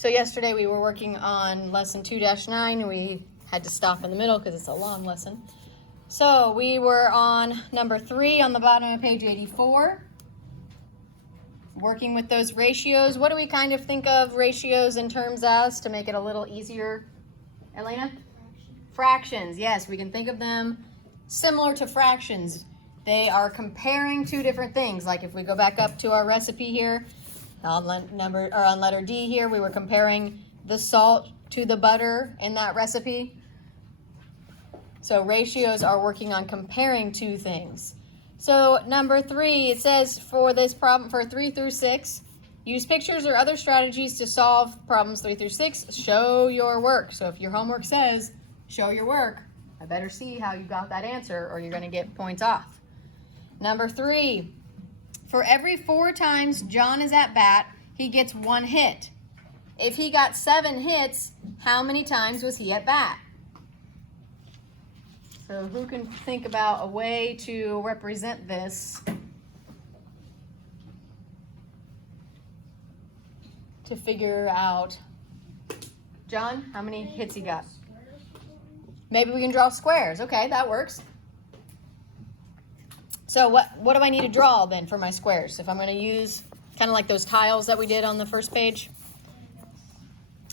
So yesterday we were working on lesson 2-9. We had to stop in the middle because it's a long lesson. So we were on number 3 on the bottom of page 84. Working with those ratios. What do we kind of think of ratios in terms as to make it a little easier? Elena? Fractions. Yes, we can think of them similar to fractions. They are comparing two different things. Like if we go back up to our recipe here, on letter D here, we were comparing the salt to the butter in that recipe. So ratios are working on comparing two things. So number 3, it says for this problem for 3 through 6, use pictures or other strategies to solve problems 3 through 6. Show your work. So if your homework says show your work, I better see how you got that answer or you're going to get points off. Number 3, for every 4 times John is at bat, he gets 1 hit. If he got 7 hits, how many times was he at bat? So who can think about a way to represent this to figure out, John, how many hits he got? Maybe we can draw squares. Okay, that works. So what do I need to draw then for my squares? If I'm going to use kind of like those tiles that we did on the first page.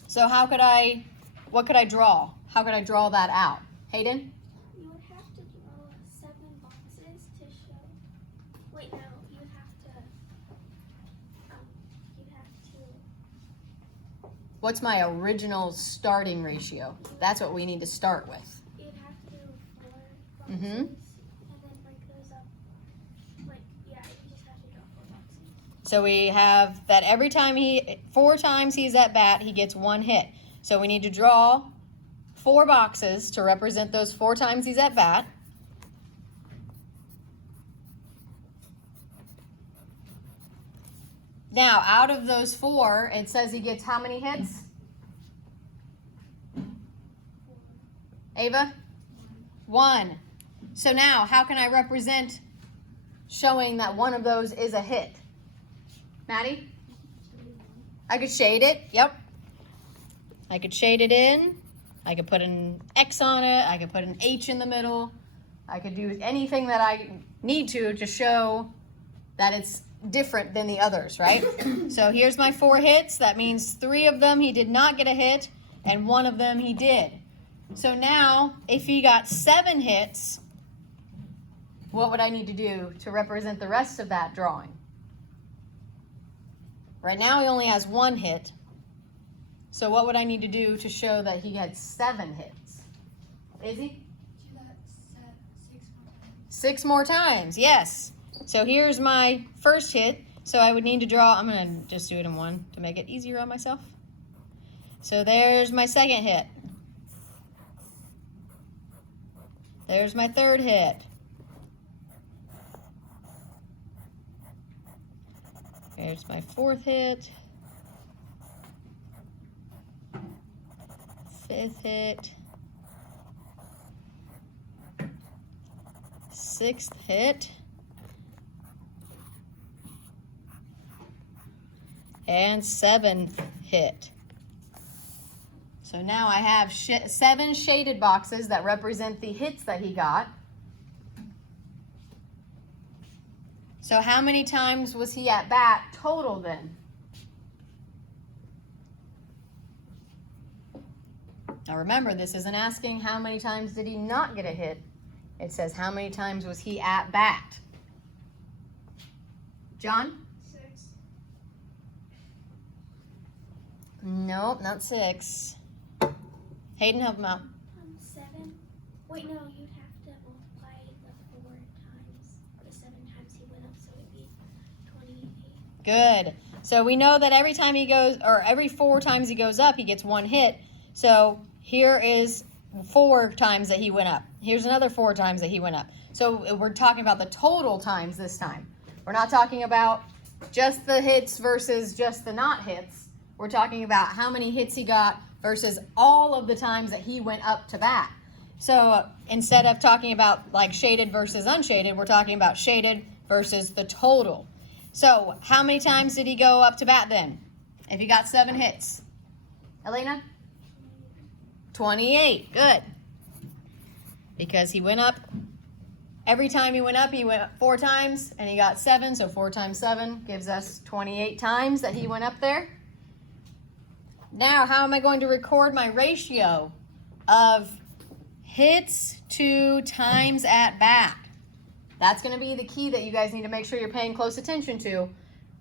So what could I draw? How could I draw that out? Hayden? You would have to draw 7 boxes to show. Wait, no, you would have to. What's my original starting ratio? That's what we need to start with. You'd have to do 4 boxes. Mm-hmm. And then break those up. Like, yeah, you just have to draw 4 boxes. So we have that every time 4 times he's at bat, he gets 1 hit. So we need to draw 4 boxes to represent those 4 times he's at bat. Now, out of those 4, it says he gets how many hits? Ava? 1. So now, how can I represent showing that one of those is a hit? Maddie? I could shade it. Yep. I could shade it in. I could put an X on it. I could put an H in the middle. I could do anything that I need to show that it's different than the others, right? So here's my 4 hits. That means 3 of them he did not get a hit, and 1 of them he did. So now, if he got 7 hits, what would I need to do to represent the rest of that drawing? Right now he only has 1 hit. So what would I need to do to show that he had 7 hits? Izzy? Do that 6 more times. 6 more times, yes. So here's my first hit. So I would need to draw, I'm going to just do it in 1 to make it easier on myself. So there's my second hit. There's my third hit. There's my 4th hit. 5th hit. 6th hit. And 7th hit. So now I have 7 shaded boxes that represent the hits that he got. So how many times was he at bat total then? Now remember, this isn't asking how many times did he not get a hit. It says how many times was he at bat. John? 6. Nope, not 6. Hayden, help him out. 7. Wait, no, you'd have to multiply the 4 times, the 7 times he went up, so it'd be 28. Good. So we know that every time he goes, or every 4 times he goes up, he gets 1 hit. So here is 4 times that he went up. Here's another 4 times that he went up. So we're talking about the total times this time. We're not talking about just the hits versus just the not hits. We're talking about how many hits he got versus all of the times that he went up to bat. So instead of talking about like shaded versus unshaded, we're talking about shaded versus the total. So how many times did he go up to bat then? If he got 7 hits. Elena? 28. Good. Because he went up. Every time he went up 4 times, and he got 7. So 4 times 7 gives us 28 times that he went up there. Now, how am I going to record my ratio of hits to times at bat? That's going to be the key that you guys need to make sure you're paying close attention to,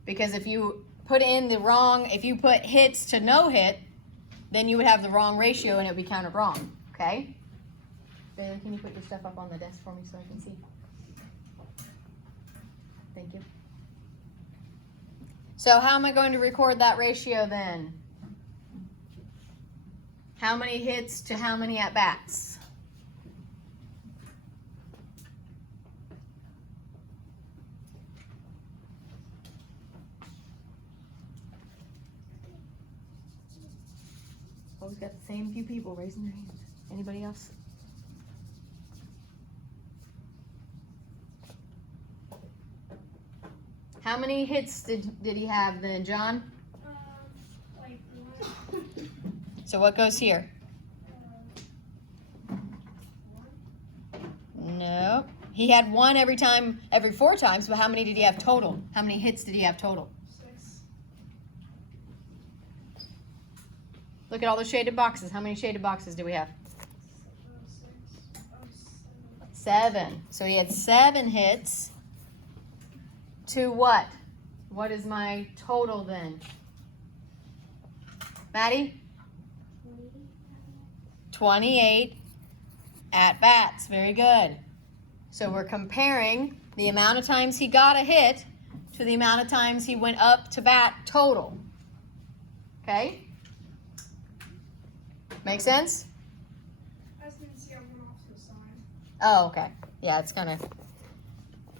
because if you put if you put hits to no hit, then you would have the wrong ratio and it would be counted wrong, okay? Ben, can you put your stuff up on the desk for me so I can see? Thank you. So how am I going to record that ratio then? How many hits to how many at-bats? Always got the same few people raising their hands. Anybody else? How many hits did he have then, John? Like 1. So what goes here? 1. No. He had 1 every 4 times, but how many did he have total? How many hits did he have total? 6. Look at all the shaded boxes. How many shaded boxes do we have? 6. 7. So he had 7 hits to what? What is my total then? Maddie? 28 at-bats. Very good. So we're comparing the amount of times he got a hit to the amount of times he went up to bat total. Okay? Make sense? I just didn't see I went off to the side. Oh, okay. Yeah, it's kind of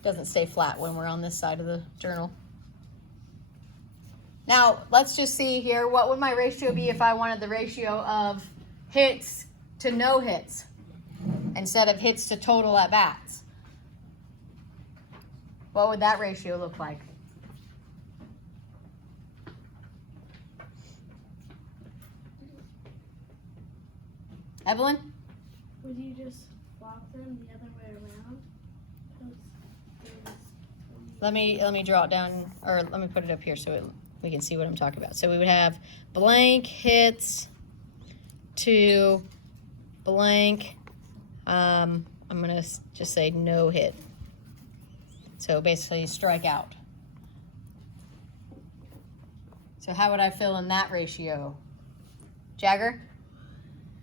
doesn't stay flat when we're on this side of the journal. Now, let's just see here. What would my ratio be if I wanted the ratio of hits to no hits instead of hits to total at bats? What would that ratio look like? Evelyn? Would you just flop them the other way around? Let me draw it down, or let me put it up here so we can see what I'm talking about. So we would have blank hits to blank. I'm gonna just say no hit. So basically strike out. So how would I fill in that ratio? Jagger?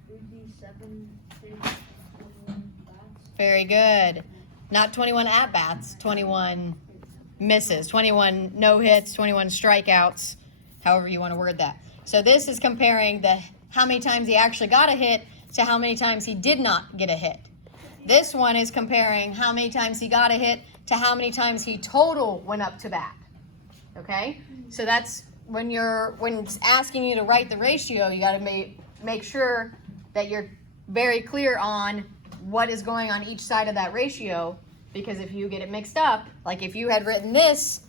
It would be 7 hits, 21 bats. Very good. Not 21 at-bats, 21 misses, 21 no hits, 21 strikeouts, however you want to word that. So this is comparing how many times he actually got a hit to how many times he did not get a hit. This one is comparing how many times he got a hit to how many times he total went up to bat. Okay? So that's when it's asking you to write the ratio, you got to make sure that you're very clear on what is going on each side of that ratio, because if you get it mixed up, like if you had written this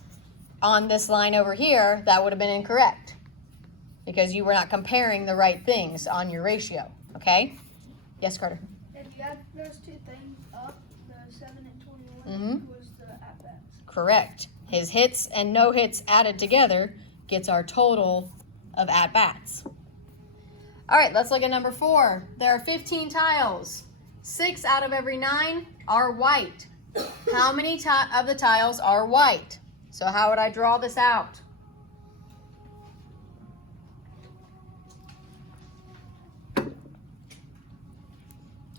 on this line over here, that would have been incorrect because you were not comparing the right things on your ratio. Okay? Yes, Carter? If you add those two things up, the 7 and 21 Mhm. was the at-bats. Correct. His hits and no hits added together gets our total of at-bats. All right, let's look at number 4. There are 15 tiles. 6 out of every 9 are white. How many of the tiles are white? So how would I draw this out?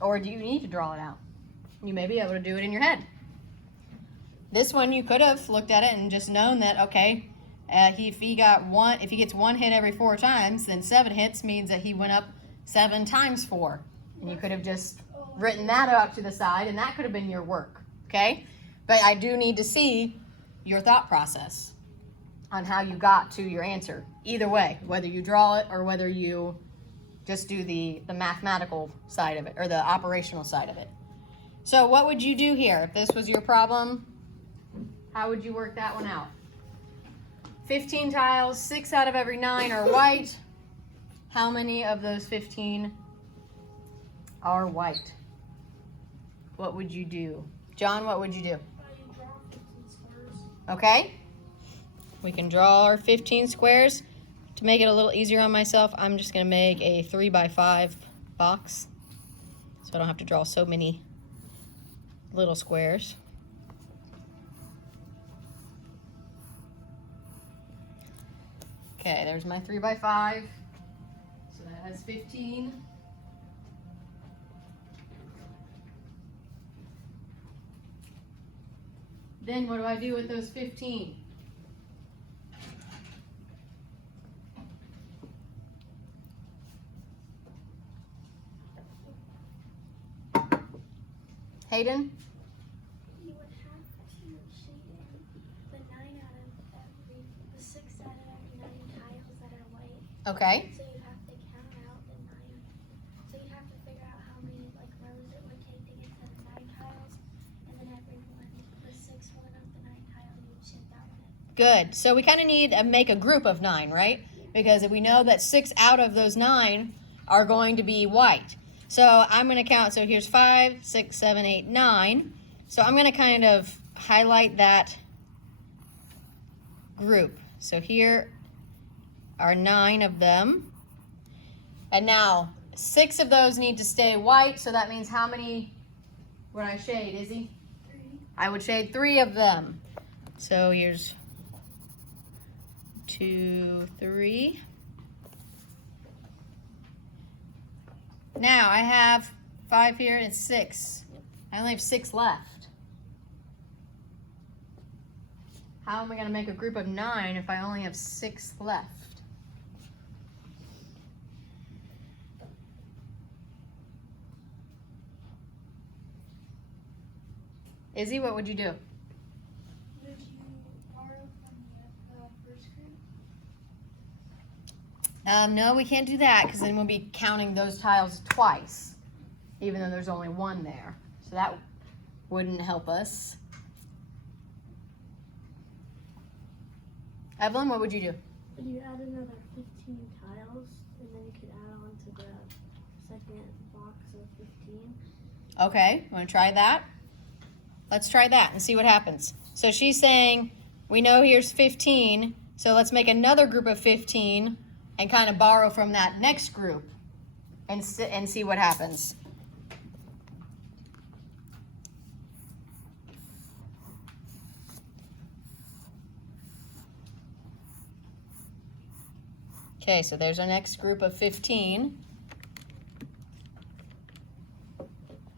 Or do you need to draw it out? You may be able to do it in your head. This one you could have looked at it and just known that, okay, if he gets 1 hit every 4 times, then 7 hits means that he went up 7 times 4. And you could have just written that up to the side, and that could have been your work, okay? But I do need to see your thought process on how you got to your answer. Either way, whether you draw it or whether you just do the mathematical side of it or the operational side of it. So what would you do here? If this was your problem, how would you work that one out? 15 tiles, 6 out of every 9 are white. how many of those 15 are white? What would you do? John, what would you do? You draw 15 squares. Okay. We can draw our 15 squares. To make it a little easier on myself, I'm just going to make a 3x5 box so I don't have to draw so many little squares. Okay, there's my 3x5. So that has 15. Then what do I do with those 15? Hayden? You would have to shade in the 6 out of every 9 tiles that are white. Okay. So you have to count out the 9. So you have to figure out how many rows it would take to get to the 9 tiles, and then every one, the 6th one of the 9 tiles, you would shade that one in. Good. So we kind of need to make a group of 9, right? Because if we know that 6 out of those 9 are going to be white. So I'm going to count. So here's 5, 6, 7, 8, 9. So I'm going to kind of highlight that group. So here are 9 of them. And now 6 of those need to stay white. So that means how many would I shade, Izzy? 3. I would shade 3 of them. So here's 2, 3. Now I have 5 here and 6. I only have 6 left. How am I going to make a group of 9 if I only have 6 left? Izzy, what would you do? Would you borrow from the first group? No, we can't do that because then we'll be counting those tiles twice, even though there's only 1 there. So that wouldn't help us. Evelyn, what would you do? You add another 15 tiles, and then you could add on to the second box of 15. Okay, want to try that? Let's try that and see what happens. So she's saying, we know here's 15, so let's make another group of 15 and kind of borrow from that next group and see what happens. Okay, so there's our next group of 15.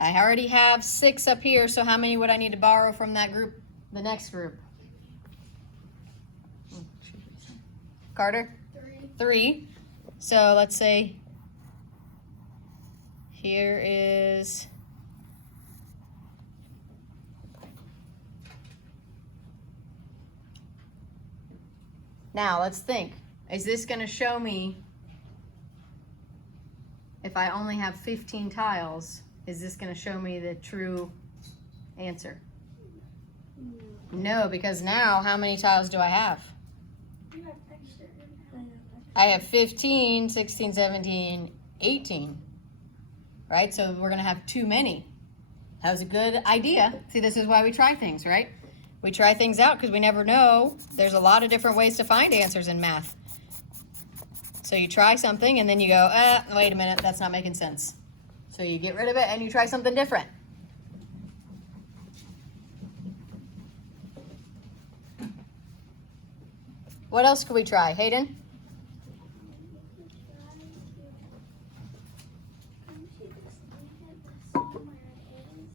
I already have 6 up here, so how many would I need to borrow from that group, the next group? Carter? 3. 3. So let's say here is now let's think. Is this going to show me if I only have 15 tiles? Is this going to show me the true answer? No, because now how many tiles do I have? You have extra. I have 15, 16, 17, 18, right? So we're going to have too many. That was a good idea. See, this is why we try things, right? We try things out because we never know. There's a lot of different ways to find answers in math. So you try something and then you go, wait a minute, that's not making sense. So you get rid of it and you try something different. What else could we try? Hayden?